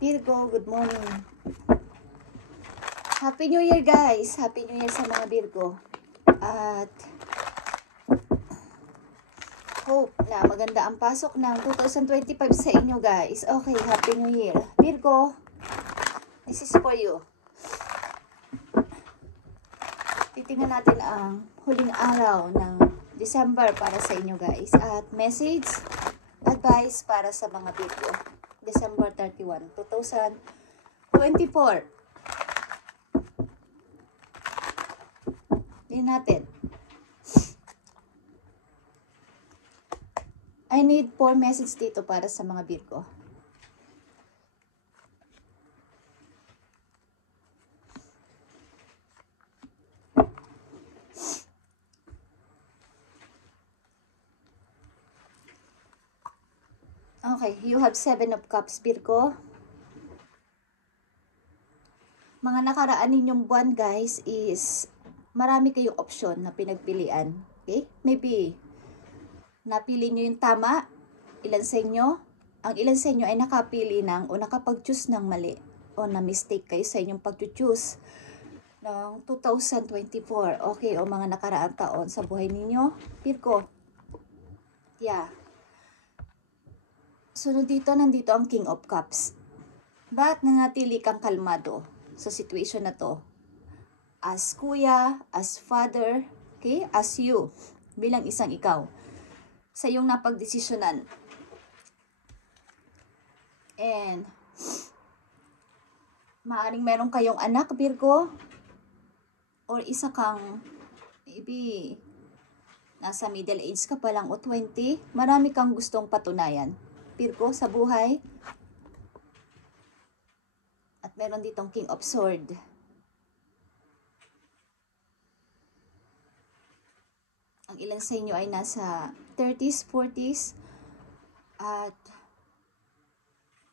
Virgo, good morning. Happy New Year guys! Happy New Year sa mga Virgo. At hope na maganda ang pasok ng 2025 sa inyo guys. Okay, Happy New Year. Virgo, this is for you. Titingnan natin ang huling araw ng December para sa inyo guys. At message, advice para sa mga Virgo. December 31, 2024. Tingnan natin. I need 4 message dito para sa mga Virgo. Okay, you have 7 of Cups, Virgo. Mga nakaraan ninyong buwan, guys, is marami kayong option na pinagpilian. Okay? Maybe, napili nyo yung tama, ilan sa inyo. Ang ilan sa inyo ay nakapili ng o nakapag-choose ng mali o na-mistake kayo sa inyong pag-choose ng 2024. Okay, o mga nakaraang taon sa buhay ninyo. Virgo. Yeah. Sunod dito, nandito ang King of Cups. Ba't nanatili kang kalmado sa situation na to? As kuya, as father, okay? As you, bilang isang ikaw, sa iyong napagdesisyonan. And, maaring meron kayong anak, Virgo, or isa kang, maybe, nasa middle age ka pa lang o 20, marami kang gustong patunayan. Virgo, sa buhay. At meron ditong King of Swords. Ang ilan sa inyo ay nasa 30s, 40s. At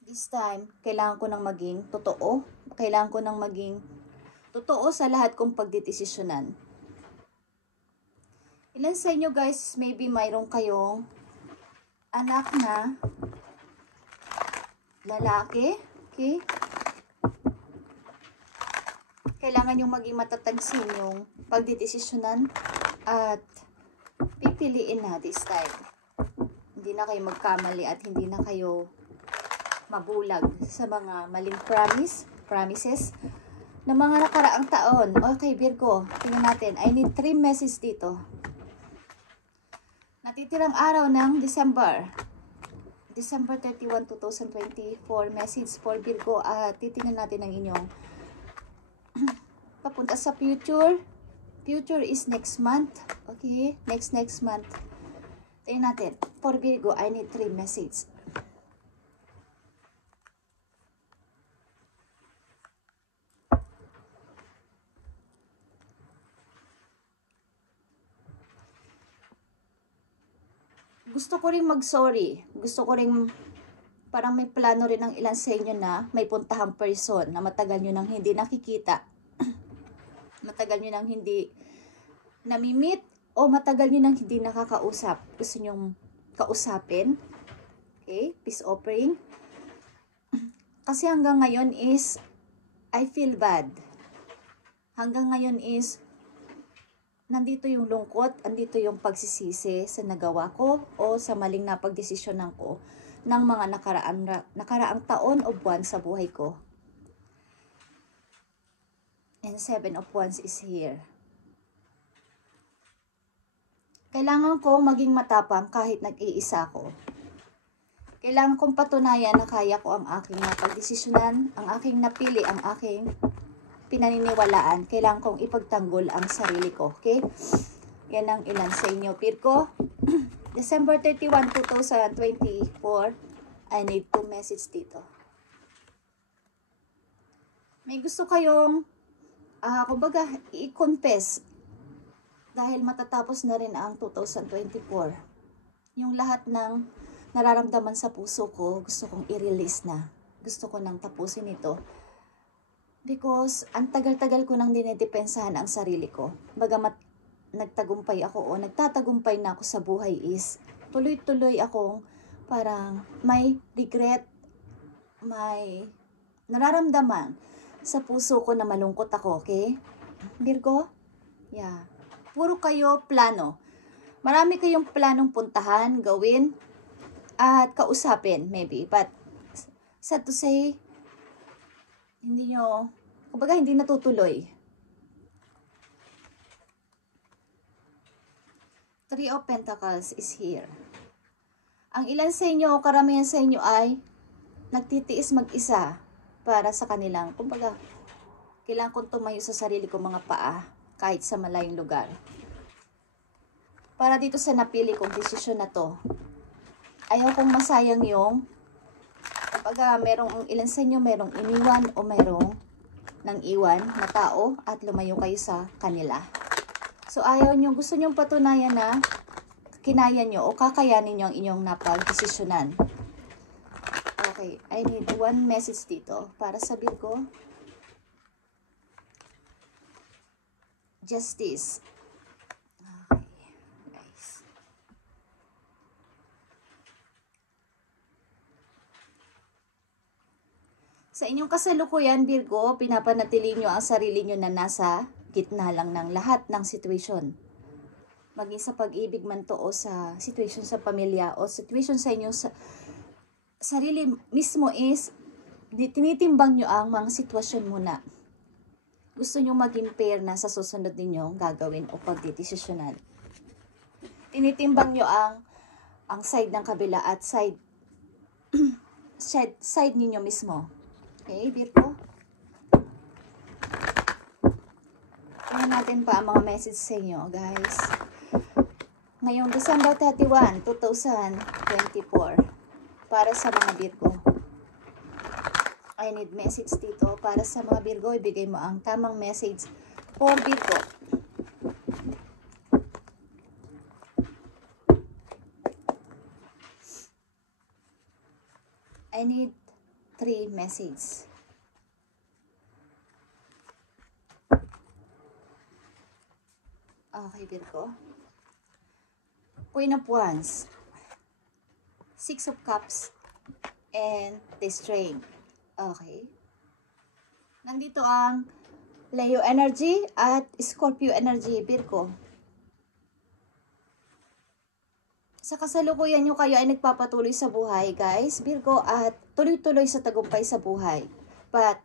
this time, kailangan ko nang maging totoo. Kailangan ko nang maging totoo sa lahat kong pagdedesisyonan. Ilan sa inyo guys, maybe mayroon kayong anak na lalaki, okay? Kailangan yung maging matatag sa inyong pagdedesisyonan at pipiliin na this time. Hindi na kayo magkamali at hindi na kayo mabulag sa mga maling promises ng mga nakaraang taon. Okay, Virgo, tingnan natin. I need 3 messages dito. Natitirang araw ng December 31, 2024, message for Virgo. At titingnan natin ang inyong papunta sa future. Future is next month. Okay, next month. Tingnan natin. For Virgo, I need 3 message. Gusto ko rin mag-sorry. Gusto ko rin, parang may plano rin ng ilan sa inyo na may puntahang person na matagal nyo nang hindi nakikita. Matagal nyo nang hindi namimit o matagal nyo nang hindi nakakausap. Gusto nyong kausapin. Okay? Peace offering. Kasi hanggang ngayon is, I feel bad. Hanggang ngayon is, nandito yung lungkot, andito yung pagsisisi sa nagawa ko o sa maling napagdesisyonan ko ng mga nakaraang taon o buwan sa buhay ko. And 7 of Wands is here. Kailangan ko maging matapang kahit nag-iisa ko. Kailangan kong patunayan na kaya ko ang aking napagdesisyonan, ang aking napili, ang aking pinaniniwalaan. Kailangan kong ipagtanggol ang sarili ko. Okay? Yan ang ilan sa inyo. Virgo, December 31, 2024, I need 2 message dito. May gusto kayong, kumbaga, i-confess dahil matatapos na rin ang 2024. Yung lahat ng nararamdaman sa puso ko, gusto kong i-release na. Gusto ko nang tapusin ito. Because ang tagal-tagal ko nang dinidepensahan ang sarili ko. Bagamat nagtagumpay ako o nagtatagumpay na ako sa buhay is tuloy-tuloy akong parang may regret, may nararamdaman sa puso ko na malungkot ako, okay? Virgo? Yeah. Puro kayo plano. Marami kayong planong puntahan, gawin, at kausapin, maybe. But, sad to say, kumbaga hindi natutuloy. Three of Pentacles is here. Ang ilan sa inyo, karamihan sa inyo ay nagtitiis mag-isa para sa kanilang, kumbaga, kailangan kong tumayo sa sarili kong mga paa kahit sa malayong lugar. Para dito sa napili kong desisyon na to, ayaw kong masayang yung, kumbaga, merong ilan sa inyo, merong iniwan o merong nang iwan na tao at lumayo kayo sa kanila. So, ayaw nyo, gusto nyo patunayan na kinaya nyo o kakayanin nyo ang inyong napag-desisyonan. Okay, I need one message dito para sa Virgo. Justice. Okay, guys. Sa inyong kasalukuyan, Virgo, pinapanatili nyo ang sarili nyo na nasa gitna lang ng lahat ng situation. Maging sa pag-ibig man to o sa situation sa pamilya o situation sa inyong sarili mismo is tinitimbang nyo ang mga sitwasyon muna. Gusto nyo maging fair na sa susunod ninyo gagawin o pagdidesisyonan. Tinitimbang nyo ang side ng kabila at side ninyo mismo. Okay, Virgo? Tingnan natin pa ang mga message sa inyo, guys. Ngayong December 31, 2024, para sa mga Virgo. I need message dito para sa mga Virgo. Ibigay mo ang tamang message for Virgo. I need 3 messages. Okay, Virgo. Queen of Wands, Six of Cups, and the Strength. Okay. Nandito ang Leo energy at Scorpio energy, Virgo. Sa kasalukuyan nyo kayo ay nagpapatuloy sa buhay, guys, Virgo, at tuloy-tuloy sa tagumpay sa buhay. But,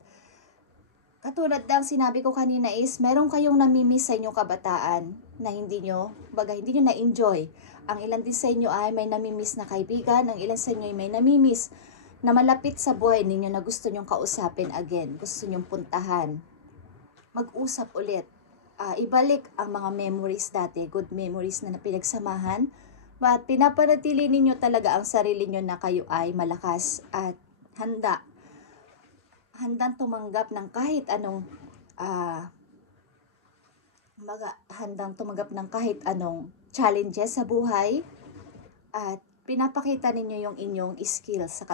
katulad ng sinabi ko kanina is, meron kayong namimiss sa inyong kabataan na hindi nyo na-enjoy. Ang ilan din sa inyo ay may namimiss na kaibigan, ang ilan sa inyo ay may namimiss na malapit sa buhay ninyo na gusto nyong kausapin again, gusto nyong puntahan. Mag-usap ulit. Ibalik ang mga memories dati, good memories na pinagsamahan. But pinapanatili ninyo talaga ang sarili nyo na kayo ay malakas at handang tumanggap ng kahit anong challenges sa buhay, at pinapakita ninyo yung inyong skills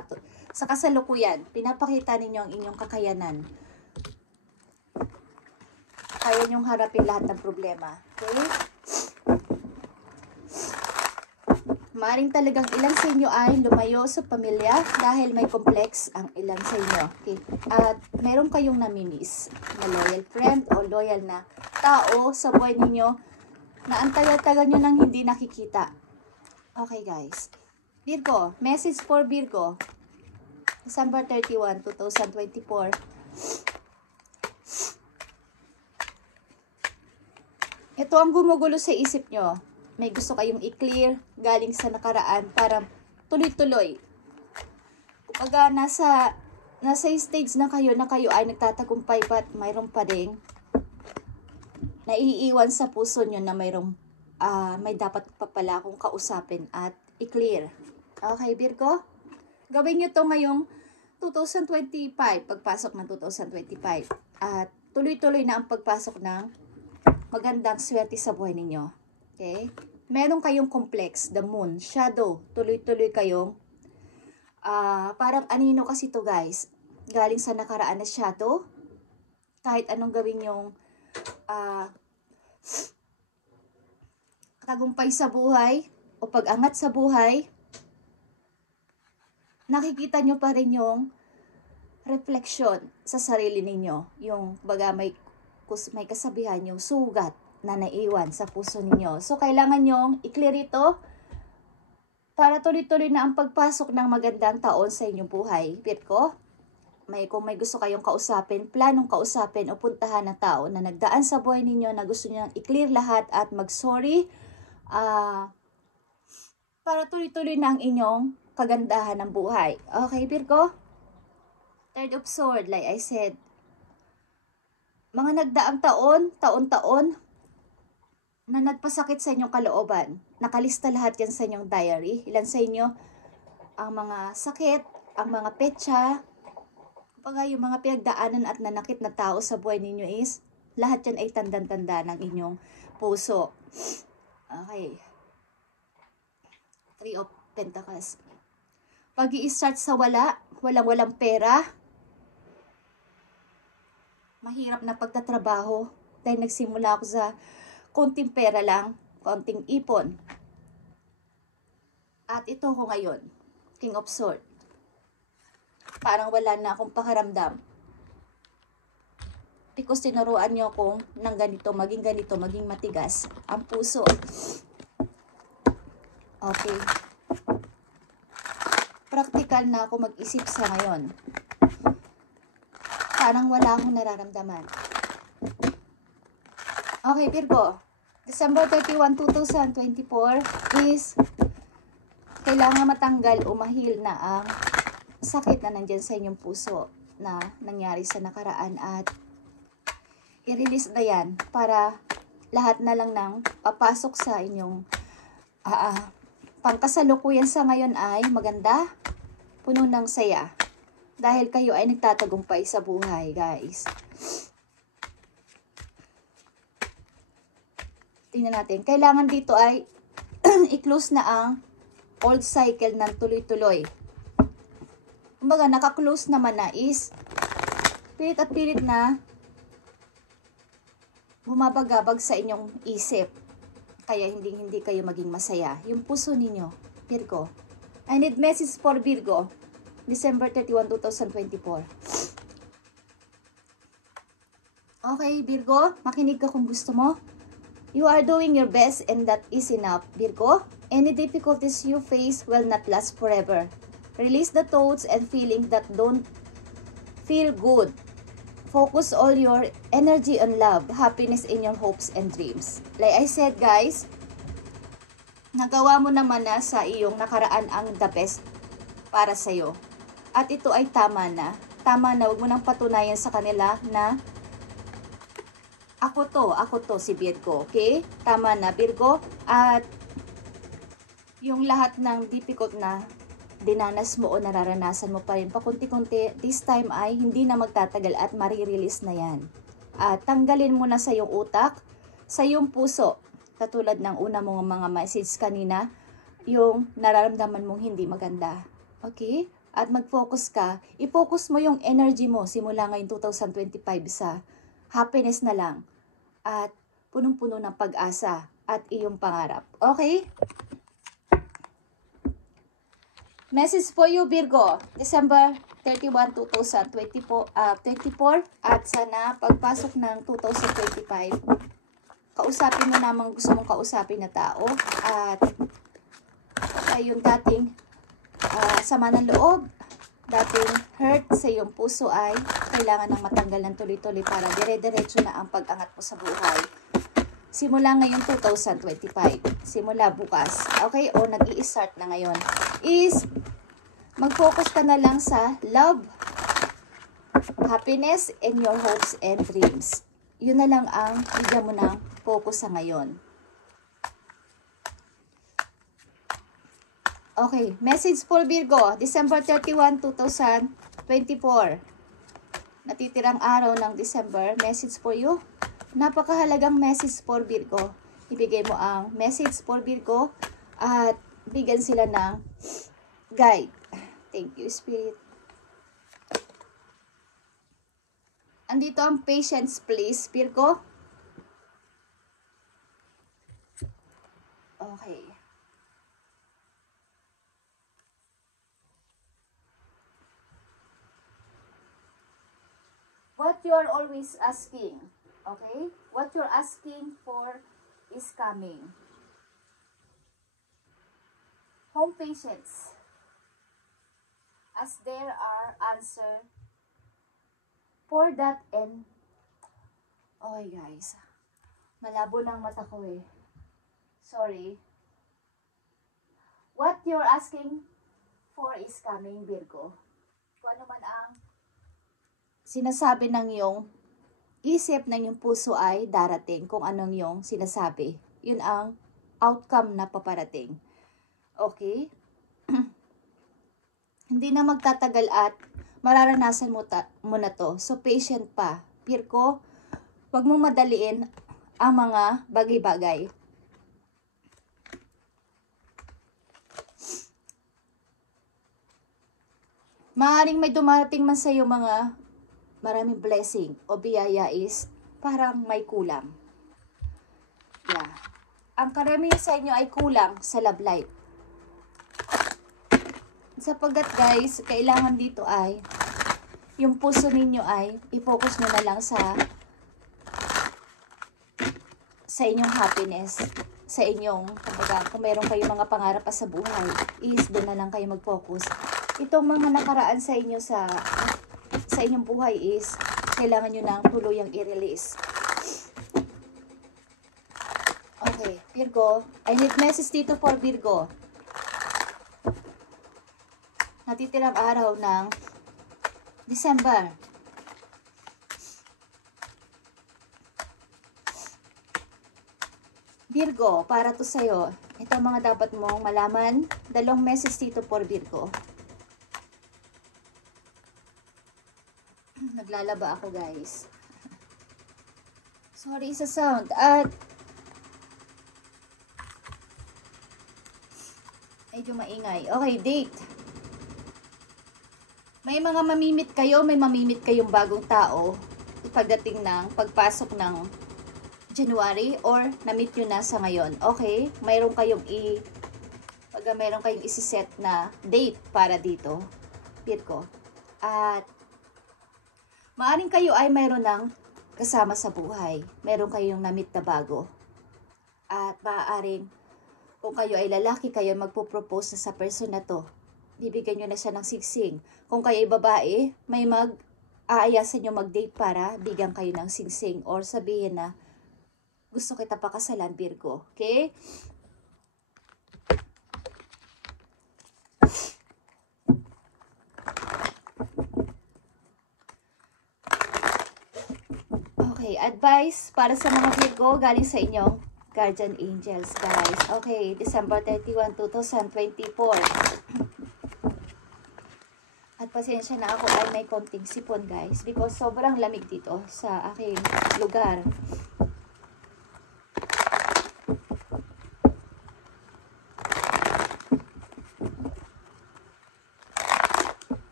sa kasalukuyan. Pinapakita ninyo ang inyong kakayanan. Kaya nyong harapin lahat ng problema. Okay? Maaring talagang ilan sa inyo ay lumayo sa pamilya dahil may complex ang ilan sa inyo. Okay? At meron kayong namimiss na loyal friend o loyal na tao sa buhay ninyo na ang tagal-tagal nyo nang hindi nakikita. Okay, guys. Virgo, message for Virgo. December 31, 2024. Ito ang gumugulo sa isip nyo. May gusto kayong i-clear galing sa nakaraan para tuloy-tuloy. Kumbaga, nasa stage na kayo ay nagtatagumpay but mayroon pa rin naiiwan sa puso nyo na may dapat pa pala akong kausapin at i-clear. Okay, Virgo? Gawin nyo to ngayong 2025, pagpasok ng 2025. At tuloy-tuloy na ang pagpasok ng magandang swerte sa buhay ninyo. Okay? Meron kayong complex, the moon, shadow, tuloy-tuloy kayong, parang anino kasi to, guys, galing sa nakaraan na shadow, kahit anong gawin yung, tagumpay sa buhay, o pag-angat sa buhay, nakikita nyo pa rin yung, refleksyon sa sarili ninyo. Yung baga may kasabihan yung sugat na naiwan sa puso ninyo. So, kailangan nyong i-clear ito para tuloy-tuloy na ang pagpasok ng magandang taon sa inyong buhay. Virgo, kung may gusto kayong kausapin, planong kausapin o puntahan ng tao na nagdaan sa buhay ninyo na gusto nyo i-clear lahat at mag-sorry, para tuloy-tuloy na ang inyong kagandahan ng buhay. Okay, Virgo? Third of Swords, like I said, mga nagdaang taon-taon na nagpasakit sa inyong kalooban. Nakalista lahat yan sa inyong diary. Ilan sa inyo ang mga sakit, ang mga petsa, yung mga pinagdaanan at nanakit na tao sa buhay ninyo is, lahat yan ay tandang-tanda ng inyong puso. Okay. Three of Pentacles. Pag-i-start sa walang pera, mahirap na pagtatrabaho dahil nagsimula ako sa konting pera lang, konting ipon. At ito ko ngayon, King of Swords. Parang wala na akong pakiramdam. Because tinuruan nyo akong ng ganito, maging matigas ang puso. Okay. Practical na ako mag-isip sa ngayon. Parang wala akong nararamdaman. Okay, Virgo. December 31, 2024 is kailangan matanggal o mahil na ang sakit na nandyan sa inyong puso na nangyari sa nakaraan at i-release na yan para lahat na lang ng papasok sa inyong pangkasalukuyan sa ngayon ay maganda, puno ng saya. Dahil kayo ay nagtatagumpay sa buhay, guys. Tingnan natin. Kailangan dito ay i-close na ang old cycle ng tuloy-tuloy. Kumbaga, naka-close naman na is pilit at pilit na bumabagabag sa inyong isip. Kaya hindi kayo maging masaya. Yung puso ninyo, Virgo. I need message for Virgo. December 31, 2024. Okay, Virgo. Makinig ka kung gusto mo. You are doing your best and that is enough, Virgo. Any difficulties you face will not last forever. Release the thoughts and feelings that don't feel good. Focus all your energy on love, happiness in your hopes and dreams. Like I said, guys, nagawa mo naman na sa iyong nakaraan ang the best para sa'yo. At ito ay tama na. Tama na, huwag mo nang patunayan sa kanila na ako to si Virgo, okay? Tama na, Virgo. At yung lahat ng difficult na dinanas mo o nararanasan mo pa rin pakunti-kunti, this time ay hindi na magtatagal at marirelease na yan. At tanggalin mo na sa iyong utak, sa iyong puso, katulad ng una mong mga message kanina, yung nararamdaman mong hindi maganda. Okay? At mag-focus ka, i-focus mo yung energy mo simula ngayon 2025 sa happiness na lang at punong-puno ng pag-asa at iyong pangarap. Okay? Message for you, Virgo, December 31, 2024, at sana pagpasok ng 2025, kausapin mo namang gusto mong kausapin na tao at yung dating sama ng loob, dating hurt sa iyong puso ay kailangan ng matanggal ng tuloy-tuloy para dire-diretso na ang pag-angat mo sa buhay. Simula ngayon 2025. Simula bukas. Okay? O nag-i-start na ngayon. Is mag-focus ka na lang sa love, happiness, and your hopes and dreams. Yun na lang ang bigyan mo ng focus sa ngayon. Okay. Message for Virgo. December 31, 2024. Natitirang araw ng December. Message for you. Napakahalagang message for Virgo. Ibigay mo ang message for Virgo at bigyan sila ng guide. Thank you, Spirit. Andito ang patience, please, Virgo. Okay. what you're always asking, okay? What you're asking for is coming. Home patience. As there are answer for that and okay guys, malabo ng mata ko eh. Sorry. What you're asking for is coming, Virgo. Kung ano man ang sinasabi ng iyong isip, ng iyong puso ay darating. Kung anong iyong sinasabi, yun ang outcome na paparating. Okay? Hindi na magtatagal at mararanasan mo na to. So, patient pa. Virgo, wag mong madaliin ang mga bagay-bagay. Maaaring may dumarating man sa iyo mga maraming blessing o biyaya is parang may kulang. Yeah. Ang karamihan sa inyo ay kulang sa love life. Sapagkat guys, kailangan dito ay yung puso ninyo ay i-focus nyo na lang sa inyong happiness, sa inyong, kung meron kayong mga pangarap pa sa buhay, is doon na lang kayo mag-focus. Itong mga nakaraan sa inyo sa inyong buhay is kailangan nyo nang tuluyang i-release. Okay, Virgo, I need message dito for Virgo. Natitirang araw ng December. Virgo, para to sa'yo. Ito ang mga dapat mong malaman. Dalawang message dito for Virgo. Naglalaba ako guys. Sorry sa sound. At medyo maingay. Okay, date. May mga mamimit kayo, may mamimit kayong bagong tao pagdating ng pagpasok ng January or na-meet nyo na sa ngayon. Okay? Mayroon kayong isi-set na date para dito. Virgo. At maaring kayo ay mayroon ng kasama sa buhay. Mayroon kayong na-meet na bago. At maaaring kung kayo ay lalaki, kayo magpo-propose na sa person na to. Bibigyan nyo na siya ng singsing. Kung kayo ay babae, may aayasan nyo mag-date para bigyan kayo ng singsing or sabihin na gusto kita pakasalan, Virgo. Okay? Okay, advice para sa mga Virgo galing sa inyong guardian angels, guys. Okay, December 31, 2024. At pasensya na ako ay may konting sipon, guys, because sobrang lamig dito sa aking lugar.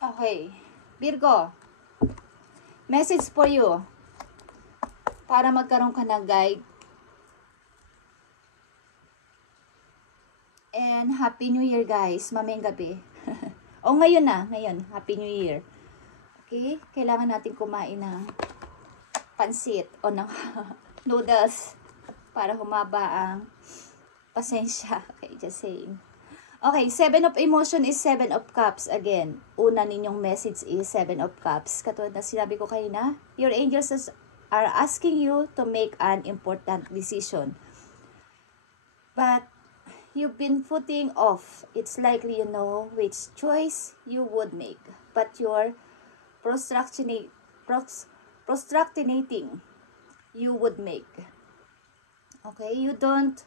Okay, Virgo, message for you para magkaroon ka ng guide. And Happy New Year, guys, mamayang gabi. O ngayon na, Happy New Year. Okay, kailangan natin kumain ng pansit o ng noodles para humaba ang pasensya. Okay, just saying. Okay, 7 of emotion is 7 of cups. Again, una ninyong message is 7 of cups. Katulad na sinabi ko kanina, your angels are asking you to make an important decision. But you've been putting off. It's likely you know which choice you would make. But you're procrastinating you would make. Okay, you don't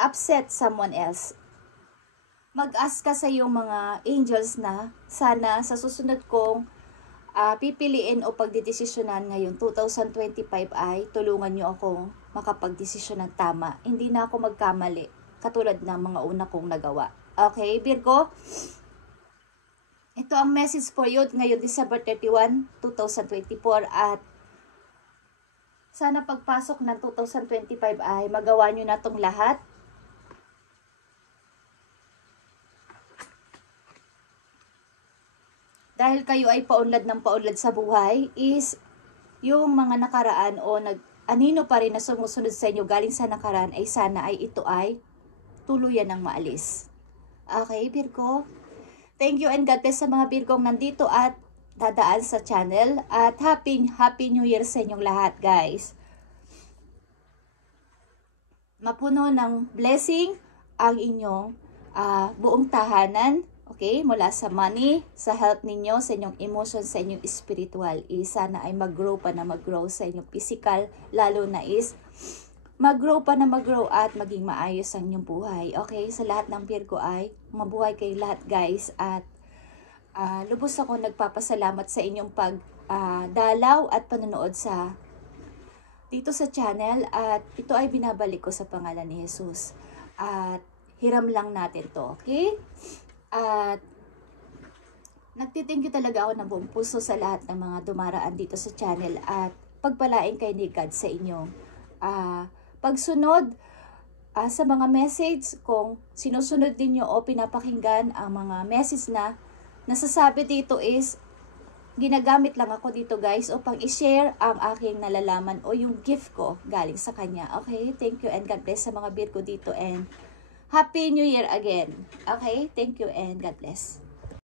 upset someone else. Mag-ask ka sa iyong mga angels na sana sa susunod kong pipiliin o pagdidesisyonan ngayon 2025 ay tulungan niyo akong makapagdesisyon ng tama. Hindi na ako magkamali katulad ng mga una kong nagawa. Okay, Virgo? Ito ang message for you ngayon December 31, 2024 at sana pagpasok ng 2025 ay magawa niyo na itong lahat. dahil kayo ay paunlad ng paunlad sa buhay, is yung mga nakaraan o anino pa rin na sumusunod sa inyo galing sa nakaraan ay sana ay ito ay tuluyan ng maalis. Okay, Virgo? Thank you and God bless sa mga Virgong nandito at dadaan sa channel. At Happy New Year sa inyong lahat, guys. Mapuno ng blessing ang inyong buong tahanan. Okay? Mula sa money, sa health ninyo, sa inyong emotion, sa inyong spiritual. Sana ay mag-grow pa na mag-grow sa inyong physical. Lalo na is mag-grow pa na mag-grow at maging maayos ang inyong buhay. Okay? Sa lahat ng Virgo ay mabuhay kayo lahat, guys. At lubos ako nagpapasalamat sa inyong pagdalaw at panonood dito sa channel. At ito ay binabalik ko sa pangalan ni Jesus. At hiram lang natin to. Okay? At nagtithank you talaga ako ng buong puso sa lahat ng mga dumaraan dito sa channel. At pagpalain kay ni God sa inyong pagsunod sa mga message. Kung sinusunod din nyo o pinapakinggan ang mga message na nasasabi dito, is ginagamit lang ako dito, guys, upang i-share ang aking nalalaman o yung gift ko galing sa kanya. Okay? Thank you and God bless sa mga Virgo dito and Happy New Year again. Okay? Thank you and God bless.